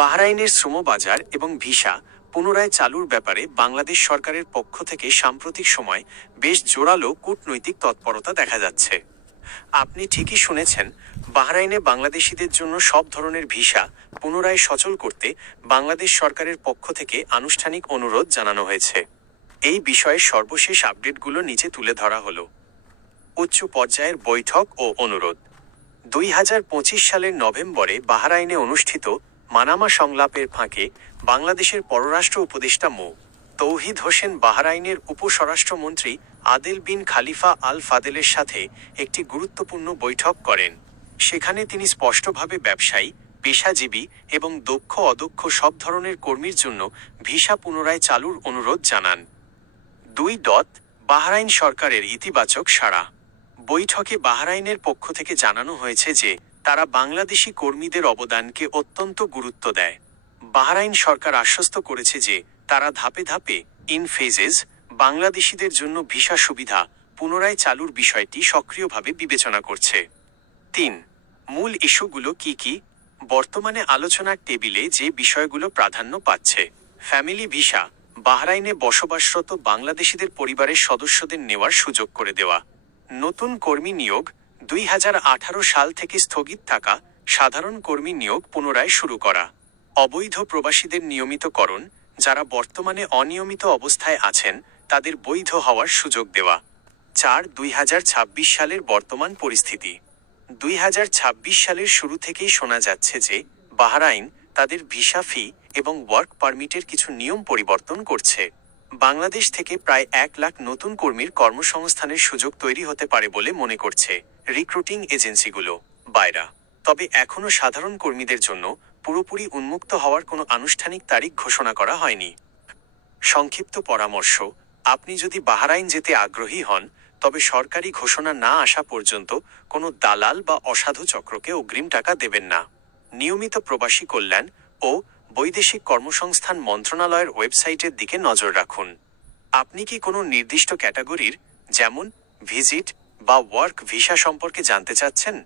বাহরাইনের শ্রমবাজার এবং ভিসা পুনরায় চালুর ব্যাপারে বাংলাদেশ সরকারের পক্ষ থেকে সাম্প্রতিক সময় বেশ জোরালো কূটনৈতিক তৎপরতা দেখা যাচ্ছে। আপনি ঠিকই শুনেছেন, বাহরাইনে বাংলাদেশিদের জন্য সব ধরনের ভিসা পুনরায় সচল করতে বাংলাদেশ সরকারের পক্ষ থেকে আনুষ্ঠানিক অনুরোধ জানানো হয়েছে। এই বিষয়ে সর্বশেষ আপডেটগুলো নিচে তুলে ধরা হলো। উচ্চ পর্যায়ের বৈঠক ও অনুরোধ। 2025 সালের নভেম্বরে বাহরাইনে অনুষ্ঠিত মানামা সংলাপের ফাঁকে বাংলাদেশের পররাষ্ট্র উপদেষ্টা মো. তৌহিদ হোসেন বাহরাইনের উপস্বরাষ্ট্রমন্ত্রী আদেল বিন খালিফা আল ফাদেলের সাথে একটি গুরুত্বপূর্ণ বৈঠক করেন। সেখানে তিনি স্পষ্টভাবে ব্যবসায়ী, পেশাজীবী এবং দক্ষ অদক্ষ সব ধরনের কর্মীর জন্য ভিসা পুনরায় চালুর অনুরোধ জানান। 2. বাহরাইন সরকারের ইতিবাচক সাড়া। বৈঠকে বাহরাইনের পক্ষ থেকে জানানো হয়েছে যে তারা বাংলাদেশি কর্মীদের অবদানকে অত্যন্ত গুরুত্ব দেয়। বাহরাইন সরকার আশ্বস্ত করেছে যে তারা ধাপে ধাপে ইন ফেজেস বাংলাদেশিদের জন্য ভিসা সুবিধা পুনরায় চালুর বিষয়টি সক্রিয়ভাবে বিবেচনা করছে। 3. মূল ইস্যুগুলো কি কি? বর্তমানে আলোচনার টেবিলে যে বিষয়গুলো প্রাধান্য পাচ্ছে: ফ্যামিলি ভিসা, বাহরাইনে বসবাসরত বাংলাদেশিদের পরিবারের সদস্যদের নেওয়ার সুযোগ করে দেওয়া; নতুন কর্মী নিয়োগ, 2018 সাল থেকে স্থগিত থাকা সাধারণ কর্মী নিয়োগ পুনরায় শুরু করা; অবৈধ প্রবাসীদের নিয়মিতকরণ, যারা বর্তমানে অনিয়মিত অবস্থায় আছেন তাদের বৈধ হওয়ার সুযোগ দেওয়া। 4. 2026 সালের বর্তমান পরিস্থিতি। 2026 সালের শুরু থেকেই শোনা যাচ্ছে যে বাহরাইন তাদের ভিসা ফি এবং ওয়ার্ক পারমিটের কিছু নিয়ম পরিবর্তন করছে। বাংলাদেশ থেকে প্রায় 1 লাখ নতুন কর্মীর কর্মসংস্থানের সুযোগ তৈরি হতে পারে বলে মনে করছে রিক্রুটিং এজেন্সিগুলো। বাইরা, তবে এখনও সাধারণ কর্মীদের জন্য পুরোপুরি উন্মুক্ত হওয়ার কোনো আনুষ্ঠানিক তারিখ ঘোষণা করা হয়নি। সংক্ষিপ্ত পরামর্শ: আপনি যদি বাহরাইন যেতে আগ্রহী হন, তবে সরকারি ঘোষণা না আসা পর্যন্ত কোনো দালাল বা অসাধু চক্রকে অগ্রিম টাকা দেবেন না। নিয়মিত প্রবাসী কল্যাণ ও বৈদেশিক কর্মসংস্থান মন্ত্রণালয়ের ওয়েবসাইটের দিকে নজর রাখুন। আপনি কি কোনো নির্দিষ্ট ক্যাটাগরির, যেমন ভিজিট বা ওয়ার্ক ভিসা সম্পর্কে জানতে চাচ্ছেন?